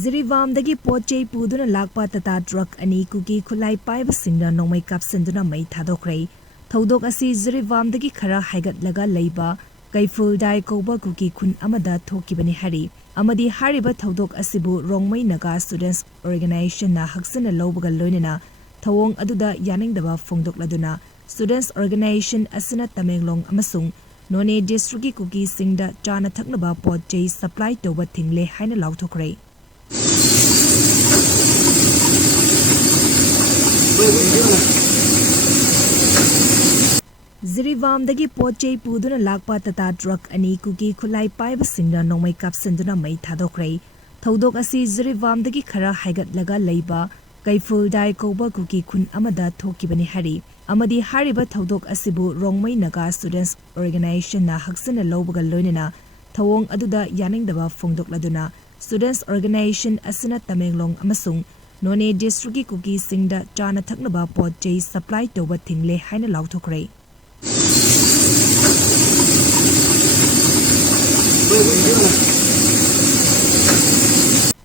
ꯖꯤꯔꯤꯕꯥꯝꯗꯒꯤ ꯄꯣꯠꯆꯩ ꯄꯨꯗꯨꯅ ꯂꯥꯛꯄ ꯇꯥꯇꯥ ꯇ꯭ꯔꯛ ꯑꯅꯤ ꯀꯨꯀꯤ ꯈꯨꯠꯂꯥꯏ ꯄꯥꯏꯕꯁꯤꯡꯅ ꯅꯣꯡꯃꯩ ꯀꯥꯞꯁꯤꯟꯗꯨꯅ ꯃꯩ ꯊꯥꯗꯣꯛꯈ꯭ꯔꯦ꯫ ꯊꯧꯗꯣꯛ ꯑꯁꯤ ꯖꯤꯔꯤꯕꯥꯝꯗꯒꯤ ꯈꯔ ꯍꯥꯏꯒꯠꯂꯒ ꯂꯩꯕ ꯀꯩꯐꯨꯜꯗꯥꯏ ꯀꯧꯕ ꯀꯨꯀꯤ ꯈꯨꯟ ꯑꯃꯗ ꯊꯣꯛꯈꯤꯕꯅꯤ ꯍꯥꯏꯔꯤ꯫ ꯑꯃꯗꯤ ꯍꯥꯏꯔꯤꯕ ꯊꯧꯗꯣꯛ ꯑꯁꯤꯕꯨ ꯔꯣꯡꯃꯩ ꯅꯥꯒꯥ ꯁ꯭ꯇꯨꯗꯦꯟꯠꯁ ꯑꯣꯔꯒꯅꯥꯏꯖꯦꯁꯟꯅ ꯍꯛꯆꯤꯟꯅ ꯂꯧꯕꯒ ꯂꯣꯏꯅꯅ ꯊꯧꯑꯣꯡ ꯑꯗꯨꯗ ꯌꯥꯅꯤꯡꯗꯕ ꯐꯣꯡꯗꯣꯛꯂꯗꯨꯅ ꯁ꯭ꯇꯨꯗꯦꯟꯠꯁ ꯑꯣꯔꯒꯅꯥꯏꯖꯦꯁꯟ ꯑꯁꯤꯅ ꯇꯃꯦꯡꯂꯣꯡ ꯑꯃꯁꯨꯡ ꯅꯣꯅꯦ ꯗꯤꯁꯇ꯭ꯔꯤꯛꯀꯤ ꯀꯨꯀꯤꯁꯤꯡꯗ ꯆꯥꯅ ꯊꯛꯅꯕ ꯄꯣꯠ ꯆꯩ ꯁꯄ꯭ꯂꯥꯏ ꯇꯧꯕ ꯊꯤꯡꯂꯦ ꯍꯥꯏꯅ ꯂꯥꯎꯊꯣꯛꯈ꯭ꯔꯦ꯫ ꯖꯤꯔꯤꯕꯥꯝꯗꯒꯤ ꯄꯣꯠꯆꯩ ꯄꯨꯗꯨꯅ ꯂꯥꯛꯄ ꯇꯥꯇꯥ ꯇ꯭ꯔꯛ ꯑꯅꯤ ꯀꯨꯀꯤ ꯈꯨꯠꯂꯥꯏ ꯄꯥꯏꯕꯁꯤꯡꯅ ꯅꯣꯡꯃꯩ ꯀꯥꯞꯁꯤꯟꯗꯨꯅ ꯃꯩ ꯊꯥꯗꯣꯛꯈ꯭ꯔꯦ꯫ ꯊꯧꯗꯣꯛ ꯑꯁꯤ ꯖꯤꯔꯤꯕꯥꯝꯗꯒꯤ ꯈꯔ ꯍꯥꯏꯒꯠꯂꯒ ꯂꯩꯕ ꯀꯩꯐꯨꯜꯗꯥꯏ ꯀꯧꯕ ꯀꯨꯀꯤ ꯈꯨꯟ ꯑꯃꯗ ꯊꯣꯛꯈꯤꯕꯅꯤ ꯍꯥꯏꯔꯤ꯫ ꯑꯃꯗꯤ ꯍꯥꯏꯔꯤꯕ ꯊꯧꯗꯣꯛ ꯑꯁꯤꯕꯨ ꯔꯣꯡꯃꯩ ꯅꯥꯒꯥ ꯁ꯭ꯇꯨꯗꯦꯟꯠꯁ ꯑꯣꯔꯒꯅꯥꯏꯖꯦꯁꯟꯅ ꯍꯛꯆꯤꯟꯅ ꯂꯧꯕꯒ ꯂꯣꯏꯅꯅ ꯊꯧꯑꯣꯡ ꯑꯗꯨꯗ ꯌꯥꯅꯤꯡꯗꯕ ꯐꯣꯡꯗꯣꯛꯂꯗꯨꯅ ꯁ꯭ꯇꯨꯗꯦꯟꯠꯁ ꯑꯣꯔꯒꯅꯥꯏꯖꯦꯁꯟ ꯑꯁꯤꯅ ꯇꯃꯦꯡꯂꯣꯡ ꯑꯃꯁꯨꯡ ꯅꯣꯅꯦ ꯗꯤꯁꯇ꯭ꯔꯤꯛꯀꯤ ꯀꯨꯀꯤꯁꯤꯡꯗ ꯆꯥꯅ ꯊꯛꯅꯕ ꯄꯣꯠ ꯆꯩ ꯁꯄ꯭ꯂꯥꯏ ꯇꯧꯕ ꯊꯤꯡꯂꯦ ꯍꯥꯏꯅ ꯂꯥꯎꯊꯣꯛꯈ꯭ꯔꯦ꯫